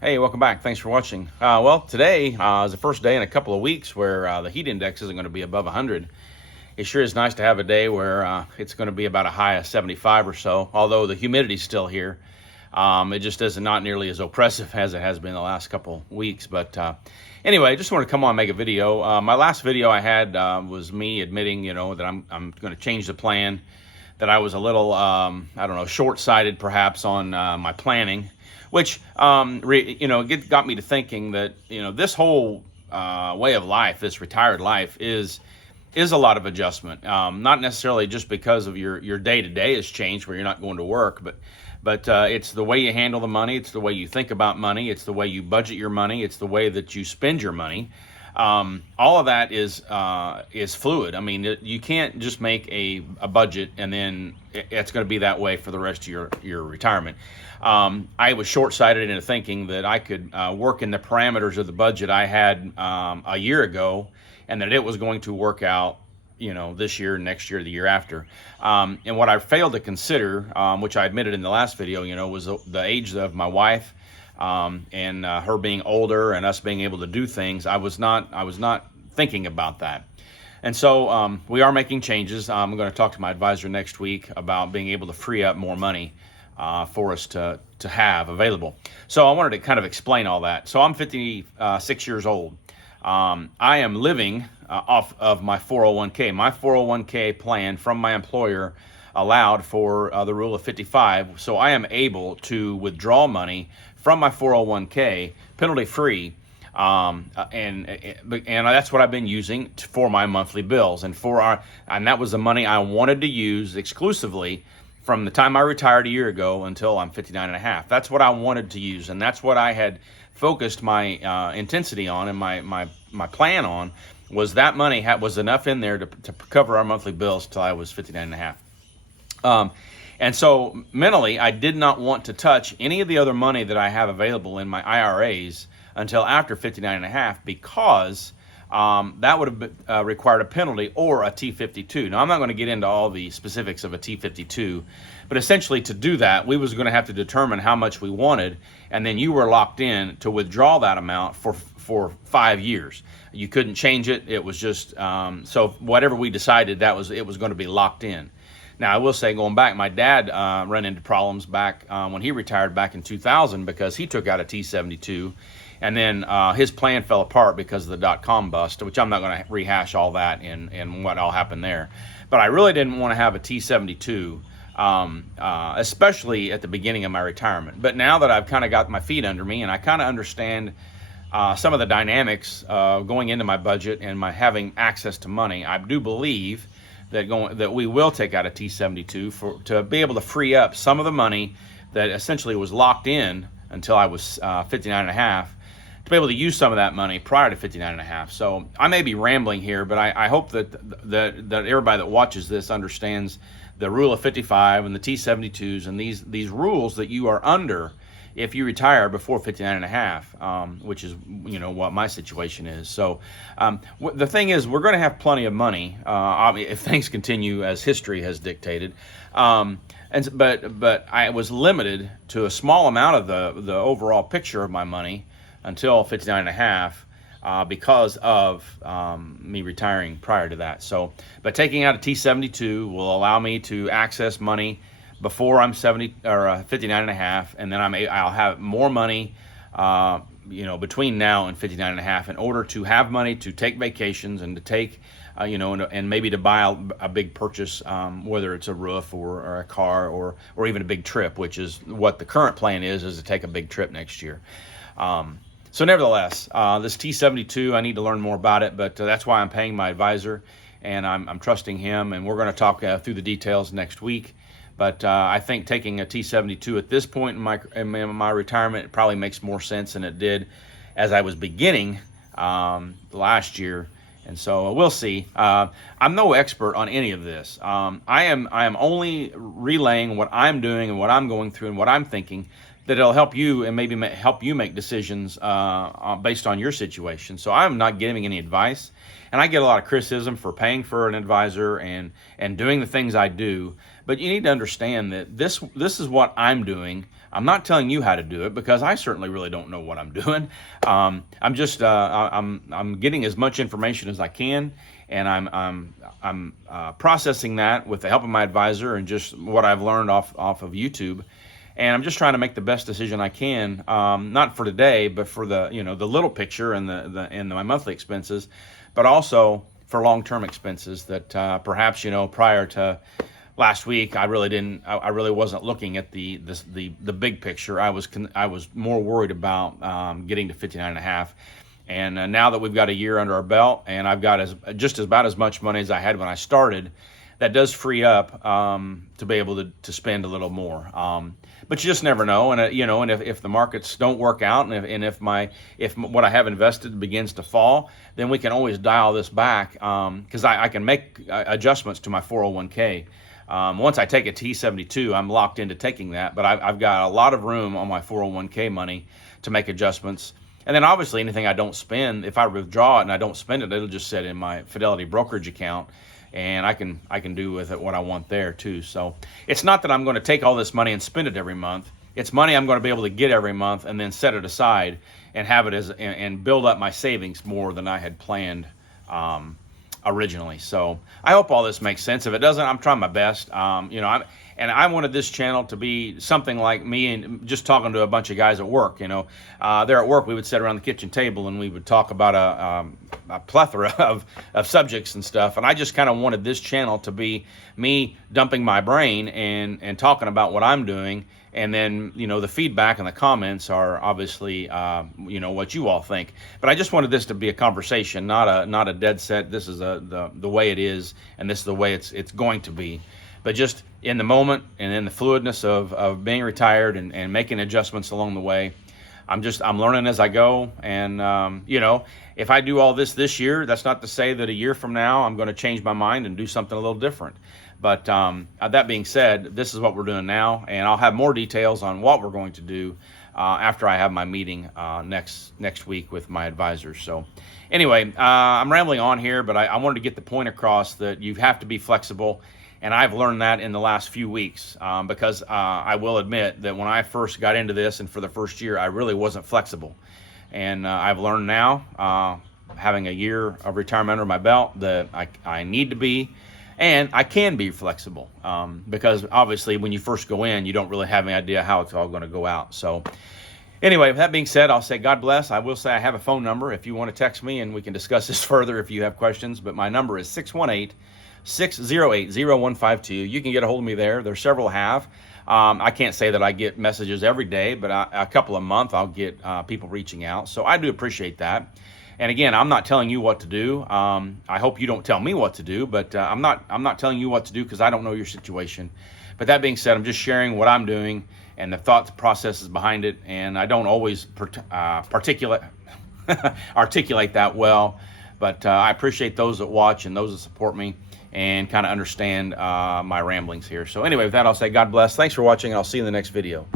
Hey, welcome back. Thanks for watching. Well, today is the first day in a couple of weeks where the heat index isn't going to be above 100. It sure is nice to have a day where it's going to be about a high of 75 or so, although the humidity's still here. It just is not nearly as oppressive as it has been the last couple weeks. But anyway, I just want to come on and make a video. My last video I had was me admitting, that I'm going to change the plan, that I was a little, I don't know, short-sighted perhaps on my planning, which, got me to thinking that, this whole way of life, this retired life, is a lot of adjustment. Not necessarily just because of your day-to-day has changed where you're not going to work, but it's the way you handle the money, it's the way you think about money, it's the way you budget your money, it's the way that you spend your money. All of that is fluid. I mean, you can't just make a budget and then it's going to be that way for the rest of your retirement. I was short-sighted into thinking that I could work in the parameters of the budget I had a year ago, and that it was going to work out, this year, next year, the year after. And what I failed to consider, which I admitted in the last video, was the age of my wife. And her being older and us being able to do things. I was not thinking about that. And so we are making changes. I'm going to talk to my advisor next week about being able to free up more money for us to have available. So I wanted to kind of explain all that. So I'm 56 years old. I am living off of my 401k. My 401k plan from my employer allowed for the rule of 55. So I am able to withdraw money from my 401k penalty free. And that's what I've been using for my monthly bills, and that was the money I wanted to use exclusively from the time I retired a year ago until I'm 59 and a half. That's what I wanted to use, and that's what I had focused my intensity on, and my plan on, was that money was enough in there to cover our monthly bills till I was 59 and a half. And so mentally, I did not want to touch any of the other money that I have available in my IRAs until after 59 and a half, because that would have required a penalty or a T52. Now, I'm not going to get into all the specifics of a T52, but essentially to do that, we was going to have to determine how much we wanted, and then you were locked in to withdraw that amount for 5 years. You couldn't change it. It was just, so whatever we decided, it was going to be locked in. Now, I will say, going back, my dad ran into problems back when he retired back in 2000 because he took out a T72, and then his plan fell apart because of the dot-com bust, which I'm not going to rehash all that and what all happened there. But I really didn't want to have a T72, especially at the beginning of my retirement. But now that I've kind of got my feet under me and I kind of understand some of the dynamics going into my budget and my having access to money, I do believe that we will take out a T72 to be able to free up some of the money that essentially was locked in until I was 59 and a half, to be able to use some of that money prior to 59 and a half. So I may be rambling here, but I hope that everybody that watches this understands the rule of 55 and the T72s and these rules that you are under if you retire before 59 and a half, which is, what my situation is. So the thing is, we're going to have plenty of money if things continue as history has dictated. But I was limited to a small amount of the overall picture of my money until 59 and a half because of me retiring prior to that. So, but taking out a T72 will allow me to access money before I'm 70 or 59 and a half, and then I'll have more money, between now and 59 and a half, in order to have money to take vacations and to take, and maybe to buy a big purchase, whether it's a roof or a car or even a big trip, which is what the current plan is to take a big trip next year. So nevertheless, this T72, I need to learn more about it, but that's why I'm paying my advisor, and I'm trusting him, and we're going to talk through the details next week. But I think taking a T72 at this point in my retirement, it probably makes more sense than it did as I was beginning last year. And so we'll see. I'm no expert on any of this. I am only relaying what I'm doing and what I'm going through and what I'm thinking, that it'll help you and maybe help you make decisions based on your situation. So I'm not giving any advice, and I get a lot of criticism for paying for an advisor and doing the things I do. But you need to understand that this is what I'm doing. I'm not telling you how to do it because I certainly really don't know what I'm doing. I'm just I'm getting as much information as I can, and I'm processing that with the help of my advisor and just what I've learned off of YouTube. And I'm just trying to make the best decision I can, not for today, but for the the little picture and my monthly expenses, but also for long-term expenses that perhaps prior to last week I really wasn't looking at the big picture. I was more worried about getting to 59.5. And now that we've got a year under our belt, and I've got just about as much money as I had when I started, that does free up to be able to spend a little more. But you just never know, and and if the markets don't work out, and if what I have invested begins to fall, then we can always dial this back because I can make adjustments to my 401k. Once I take a T72, I'm locked into taking that, but I've got a lot of room on my 401k money to make adjustments. And then obviously anything I don't spend, if I withdraw it and I don't spend it, it'll just sit in my Fidelity brokerage account, and I can do with it what I want there too. So it's not that I'm going to take all this money and spend it every month. It's money I'm going to be able to get every month and then set it aside and have it and build up my savings more than I had planned originally. So I hope all this makes sense. If it doesn't, I'm trying my best. I wanted this channel to be something like me and just talking to a bunch of guys at work. There at work, we would sit around the kitchen table and we would talk about a plethora of subjects and stuff. And I just kind of wanted this channel to be me dumping my brain and talking about what I'm doing. And then, the feedback and the comments are obviously, what you all think. But I just wanted this to be a conversation, not a dead set. This is the way it is, and this is the way it's going to be. But just in the moment and in the fluidness of being retired and making adjustments along the way, I'm learning as I go. And, if I do all this year, that's not to say that a year from now I'm going to change my mind and do something a little different. But that being said, this is what we're doing now, and I'll have more details on what we're going to do after I have my meeting next week with my advisors. So anyway, I'm rambling on here, but I wanted to get the point across that you have to be flexible, and I've learned that in the last few weeks because I will admit that when I first got into this and for the first year, I really wasn't flexible. And I've learned now, having a year of retirement under my belt, that I need to be. And I can be flexible because obviously when you first go in, you don't really have any idea how it's all going to go out. So anyway, with that being said, I'll say God bless. I will say I have a phone number if you want to text me, and we can discuss this further if you have questions. But my number is 618-608-0152. You can get a hold of me there. There's several have. I can't say that I get messages every day, but a couple a month I'll get people reaching out. So I do appreciate that. And again, I'm not telling you what to do. I hope you don't tell me what to do, but I'm not telling you what to do because I don't know your situation. But that being said, I'm just sharing what I'm doing and the thought processes behind it. And I don't always articulate that well, but I appreciate those that watch and those that support me and kind of understand my ramblings here. So anyway, with that, I'll say God bless. Thanks for watching, and I'll see you in the next video.